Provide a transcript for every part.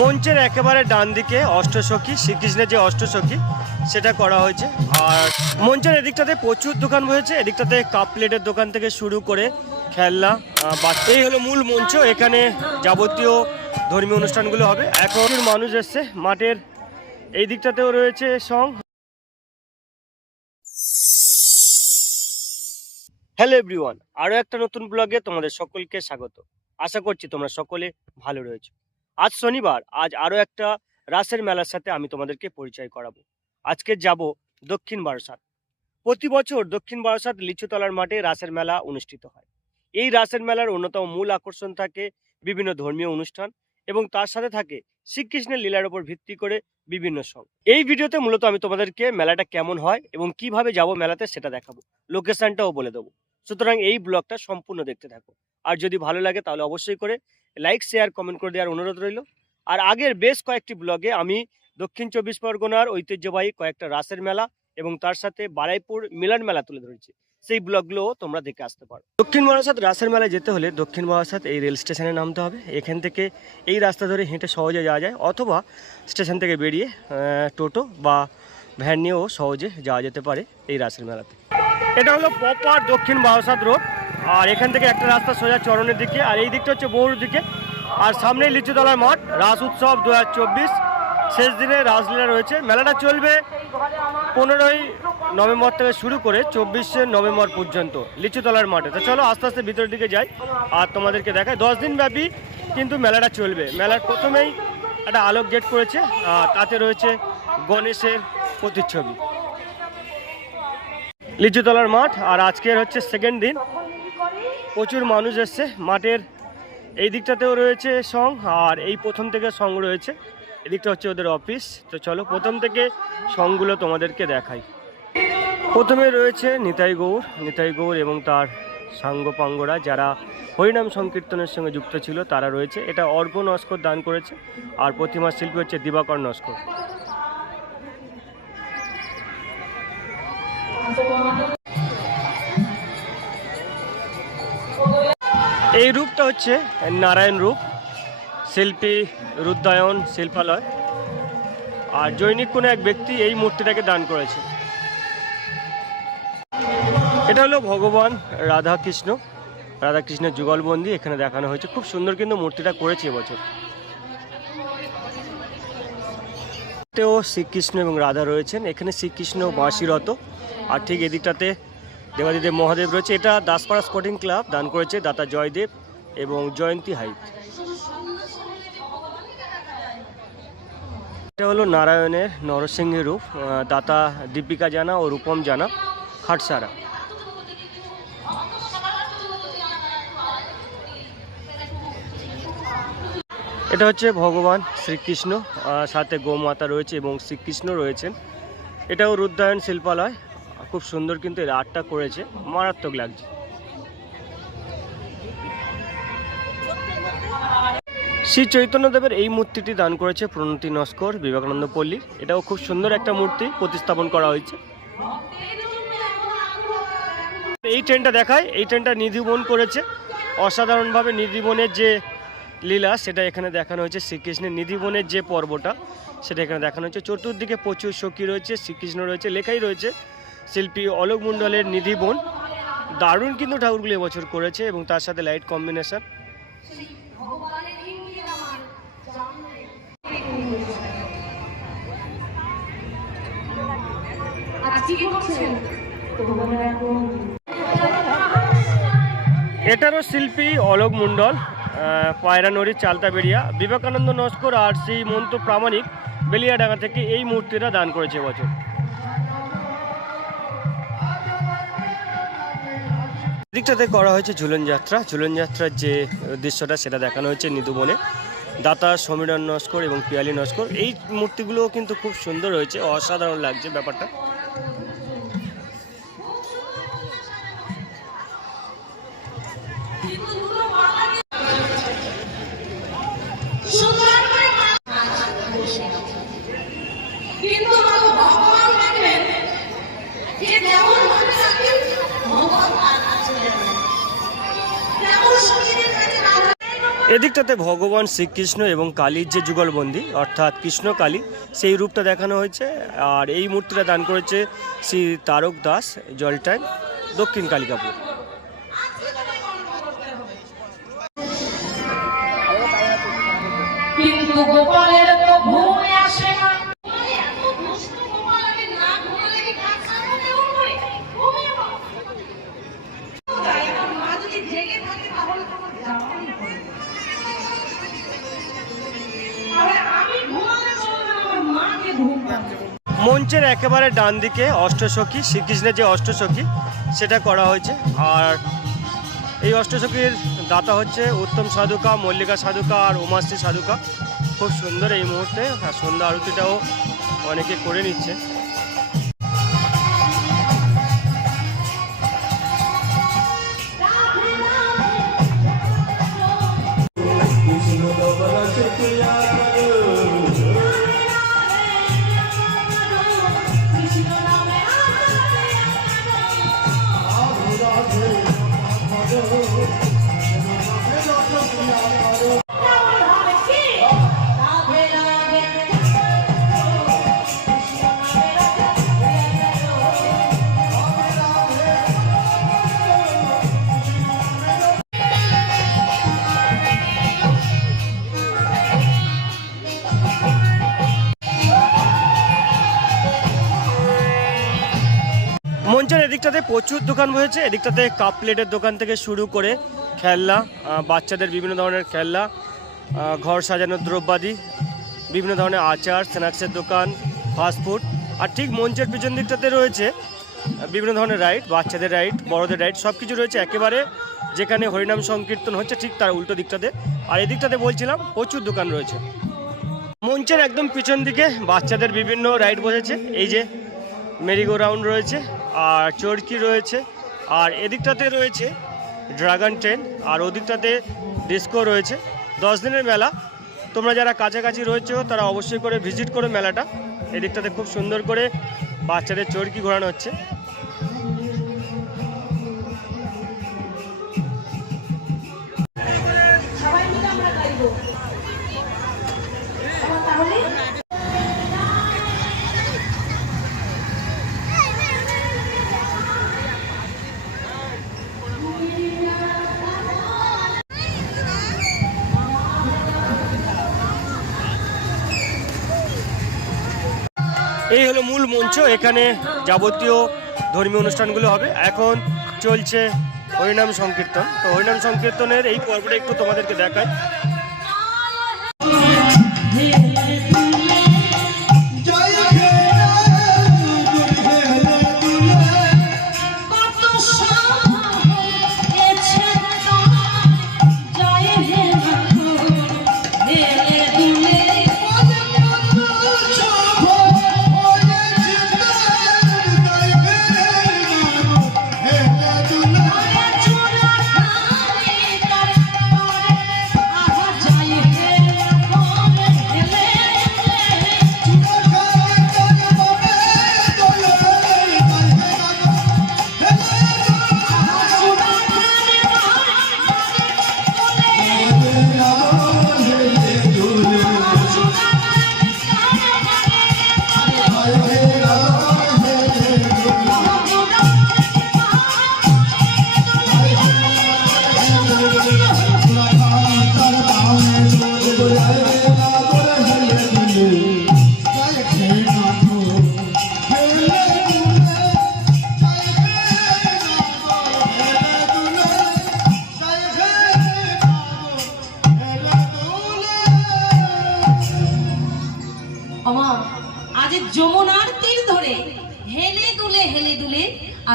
মঞ্চের একেবারে ডান দিকে অষ্টসখী, শ্রীকৃষ্ণের যে অষ্টসখী, সেটা করা হয়েছে। আর মঞ্চের এদিকটাতে প্রচুর দোকান বসেছে, এদিকটাতে কাপ প্লেটের দোকান থেকে শুরু করে খেলনা এই হলো মূল মঞ্চ। এখানে যাবতীয় ধর্মীয় অনুষ্ঠানগুলো হবে। এখন মানুষ এসছে, মাঠের এই দিকটাতেও রয়েছে সং। হ্যালো এভরিওয়ান আরও একটা নতুন ব্লগে তোমাদের সকলকে স্বাগত। আশা করছি তোমরা সকলে ভালো রয়েছো। আজ শনিবার, আজ আরও একটা রাসের মেলার সাথে আমি তোমাদেরকে পরিচয় করাবো। আজকে যাব দক্ষিণ বারাসাত। প্রতি বছর দক্ষিণ বারাসাত লিচুতলার মাঠে রাসের মেলা অনুষ্ঠিত হয়। এই রাসের মেলার অন্যতম মূল আকর্ষণ থাকে বিভিন্ন ধর্মীয় অনুষ্ঠান এবং তার সাথে থাকে শ্রীকৃষ্ণের লীলার উপর ভিত্তি করে বিভিন্ন সং। এই ভিডিওতে মূলত আমি তোমাদেরকে মেলাটা কেমন হয় এবং কীভাবে যাব মেলাতে সেটা দেখাবো। লোকেশনটাও বলে দেবো। সুতরাং এই ব্লগটা সম্পূর্ণ দেখতে থাকো। আর যদি ভালো লাগে তাহলে অবশ্যই করে লাইক শেয়ার কমেন্ট করে দেওয়ার অনুরোধ রইল। আর আগের বেশ কয়েকটি ব্লগে আমি দক্ষিণ চব্বিশ পরগনার ঐতিহ্যবাহী কয়েকটা রাসের মেলা এবং তার সাথে বারাইপুর মিলন মেলা তুলে ধরেছি। সেই ব্লগগুলো তোমরা দেখে আসতে পারো। দক্ষিণ বারাসাত রাসের মেলায় যেতে হলে দক্ষিণ বারাসাত এই রেল স্টেশনে নামতে হবে। এখান থেকে এই রাস্তা ধরে হেঁটে সহজে যাওয়া যায় অথবা স্টেশন থেকে বেরিয়ে টোটো বা ভ্যান নিয়েও সহজে যাওয়া যেতে পারে এই রাসের মেলাতে। এটা হলো প্রপার দক্ষিণ বারাসাত রোড আর এখান থেকে একটা রাস্তা সোজা চরণের দিকে, আর এই দিকটা হচ্ছে বৌর দিকে। আর সামনেই লিচুতলার মাঠ, রাস উৎসব দুহাজার চব্বিশ। শেষ দিনে রাসলীলা রয়েছে। মেলাটা চলবে পনেরোই নভেম্বর থেকে শুরু করে চব্বিশে নভেম্বর পর্যন্ত লিচুতলার মাঠে। তো চলো আস্তে আস্তে ভিতরের দিকে যাই আর তোমাদেরকে দেখায় দশ দিন ব্যাপী কিন্তু মেলাটা চলবে। মেলার প্রথমেই একটা আলোক গেট করেছে আর তাতে রয়েছে গণেশের প্রতিচ্ছবি। লিচুতলার মাঠ, আর আজকের হচ্ছে সেকেন্ড দিন। প্রচুর মানুষ এসছে। মাঠের এই দিকটাতেও রয়েছে সং, আর এই প্রথম থেকে সং রয়েছে। এদিকটা হচ্ছে ওদের অফিস। তো চলো, প্রথম থেকে সংগুলো তোমাদেরকে দেখাই। প্রথমে রয়েছে নিতাই গৌর। নিতাই গৌর এবং তার সাঙ্গ পাঙ্গরা, যারা হরিনাম সংকীর্তনের সঙ্গে যুক্ত ছিল, তারা রয়েছে। এটা অর্ঘ নস্কর দান করেছে, আর প্রতিমা শিল্পী হচ্ছে দিবাকর নস্কর। এই রূপটা হচ্ছে নারায়ণ রূপ, শিল্পী রুদ্রায়ণ শিল্পালয়। আর জৈনিক কোনো এক ব্যক্তি এই মূর্তিটাকে দান করেছে। এটা হলো ভগবান রাধাকৃষ্ণ, রাধাকৃষ্ণের যুগলবন্দি, এখানে দেখানো হয়েছে। খুব সুন্দর কিন্তু মূর্তিটা করেছে এবছর। তেও শ্রীকৃষ্ণ এবং রাধা রয়েছেন। এখানে শ্রীকৃষ্ণ বাঁশিরত আর ঠিক এদিকটাতে দেবাদিদেব মহাদেব রয়েছে। এটা দাসপাড়া স্পোর্টিং ক্লাব, দান করেছে দাতা জয়দেব এবং জয়ন্তী হাইট। এটা হলো নারায়ণের নরসিংহের রূপ দাতা দীপিকা জানা ও রূপম জানা, খাটসারা। এটা হচ্ছে ভগবান শ্রীকৃষ্ণ সাথে গোমাতা রয়েছে এবং শ্রীকৃষ্ণ রয়েছেন। এটাও রুদ্রায়ণ শিল্পালয় খুব সুন্দর কিন্তু এর আর্টটা করেছে। মারাত্মক লাগছে। শ্রী চৈতন্যদেবের এই মূর্তিটি দান করেছে প্রণতি নস্কর বিবেকানন্দ পল্লী এটাও খুব সুন্দর একটা মূর্তি প্রতিস্থাপন করা হয়েছে। এই ট্রেনটা দেখায় এই ট্রেনটা নিধিবন করেছে। অসাধারণভাবে নিধিবনের যে লীলা, সেটা এখানে দেখানো হয়েছে শ্রীকৃষ্ণের নিধিবনের যে পর্বটা, সেটা এখানে দেখানো হয়েছে। চতুর্দিকে প্রচুর সখী রয়েছে, শ্রীকৃষ্ণ রয়েছে, লেখাই রয়েছে। শিল্পী অলোক মণ্ডলের নিধিবন দারুণ কিন্তু ঠাকুরগুলি এবছর করেছে এবং তার সাথে লাইট কম্বিনেশন এটারও শিল্পী অলোক মণ্ডল চালতা বেরিয়া বিবেকানন্দ নস্কর, আর শ্রী মন্ত প্রামাণিক বেলিয়াডাঙ্গা থেকে এই মূর্তিটা দান করেছে এবছর। দিকটাতে করা হয়েছে ঝুলন যাত্রা। ঝুলন যাত্রার যে দৃশ্যটা, সেটা দেখানো হয়েছে নিদুবনে দাতা সমীরণ নস্কর এবং পিয়ালি নস্কর। এই মূর্তিগুলোও কিন্তু খুব সুন্দর হয়েছে। অসাধারণ লাগছে ব্যাপারটা। এদিকটাতে ভগবান শ্রীকৃষ্ণ এবং কালীর যে যুগলবন্দি, অর্থাৎ কৃষ্ণ কালী, সেই রূপটা দেখানো হয়েছে। আর এই মূর্তিটা দান করেছে শ্রী তারক দাস জলটাইন দক্ষিণ কালিকাপুর। কিন্তু গোপালের একেবারে ডান দিকে অষ্টসখী, শ্রীকৃষ্ণের যে অষ্টসখী, সেটা করা হয়েছে। আর এই অষ্টসখীর দাতা হচ্ছে উত্তম সাধুকা, মল্লিকা সাধুকা আর উমাশ্রী সাধুকা। খুব সুন্দর এই মুহূর্তে, আর সন্ধ্যা আরতিটাও অনেকে করে নিচ্ছে। এদিকটাতে প্রচুর দোকান বসেছে এদিকটাতে কাপ প্লেটের দোকান থেকে শুরু করে খেলনা বাচ্চাদের বিভিন্ন ধরনের খেলনা ঘর সাজানোর দ্রব্যাদি, বিভিন্ন ধরনের আচার, স্ন্যাক্সের দোকান ফাস্টফুড আর ঠিক মঞ্চের পিছন দিকটাতে রয়েছে বিভিন্ন ধরনের রাইড বাচ্চাদের রাইড বড়দের রাইড সব কিছু রয়েছে একেবারে যেখানে হরিনাম সংকীর্তন হচ্ছে ঠিক তার উল্টো দিকটাতে। আর এদিকটাতে বলছিলাম, প্রচুর দোকান রয়েছে। মঞ্চের একদম পিছন দিকে বাচ্চাদের বিভিন্ন রাইড বসেছে, এই যে মেরিগো রাউন্ড রয়েছে আর চরকি রয়েছে, আর এদিকটাতে রয়েছে ড্রাগন ট্রেন আর ওদিকটাতে ডিস্কো রয়েছে। দশ দিনের মেলা। তোমরা যারা কাছাকাছি রয়েছে, তারা অবশ্যই করে ভিজিট করো মেলাটা। এদিকটাতে খুব সুন্দর করে বাচ্চাদের চরকি ঘোরানো হচ্ছে। তাহলে মূল মঞ্চ এখানে যাবতীয় ধর্মীয় অনুষ্ঠানগুলো হবে। এখন চলছে হরিনাম সংকীর্তন। তো হরিনাম সংকীর্তনের এই পর্বটা একটু তোমাদেরকে দেখায়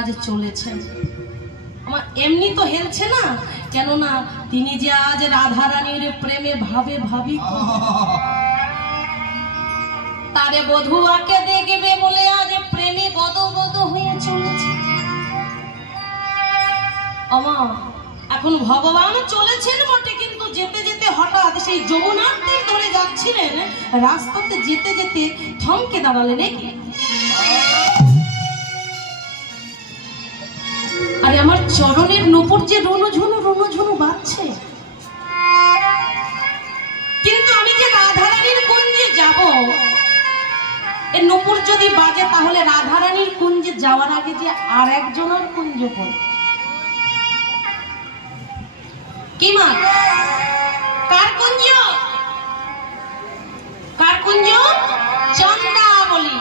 আজ চলেছেন আমার এমনি তো হেলছে না, কেননা তিনি যে আজ রাধা রানীর প্রেমে ভাবে ভাবি। তারে বধুয়াকে দেখবে বলে আজ প্রেমে গদ গদ হয়ে চলেছে। আমা এখন ভগবান চলেছেন বটে, কিন্তু যেতে যেতে হঠাৎ সেই যমুনার তীর ধরে যাচ্ছিলেন। রাস্তাতে যেতে যেতে থমকে দাঁড়ালেন আরে আমার চরণের নূপুর যে রণঝুনু রণঝুনু বাজছে। কিন্তু আমি যে রাধারানীর কুঞ্জে যাব, এ নূপুর যদি বাজে তাহলে রাধারানীর কুঞ্জে যাওয়ার আগে যে আর একজনের কুঞ্জ পড়ে। কি মা? কার কুঞ্জ? কার কুঞ্জ? চন্দা বলি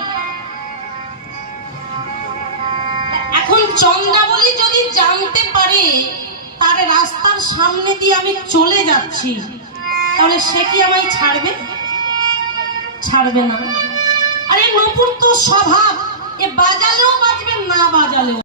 চন্দ্রাবলী যদি জানতে পারে, তার রাস্তার সামনে দিয়ে আমি চলে যাচ্ছি, তাহলে সে কি আমায় ছাড়বে? ছাড়বে না। আরে নপুর তো স্বভাব, এ বাজালেও বাজবে, না বাজালেও।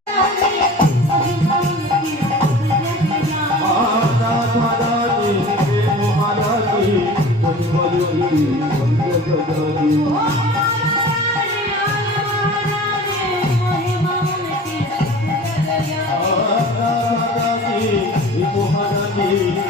রাধা